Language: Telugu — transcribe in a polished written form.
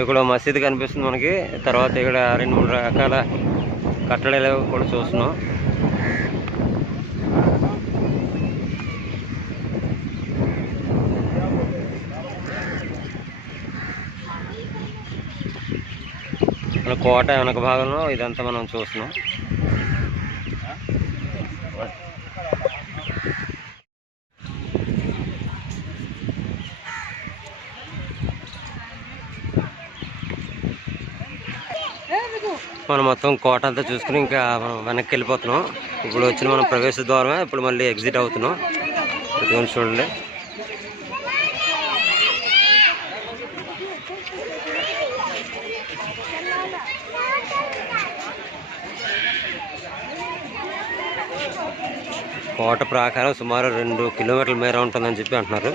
ఇక్కడ మసీదు కనిపిస్తుంది మనకి. తర్వాత ఇక్కడ 2-3 రకాల కట్టడాలు కూడా చూస్తున్నాం. మన కోట వెనక భాగంలో ఇదంతా మనం చూస్తున్నాం. మనం మొత్తం కోట అంతా చూసుకుని ఇంకా మనం వెనక్కి వెళ్ళిపోతున్నాం. ఇప్పుడు వచ్చిన మనం ప్రవేశ ద్వారమే. ఇప్పుడు మళ్ళీ ఎగ్జిట్ అవుతున్నాం. చూడండి, కోట ప్రాకారం సుమారు 2 కిలోమీటర్ల మేర ఉంటుందని చెప్పి అంటున్నారు.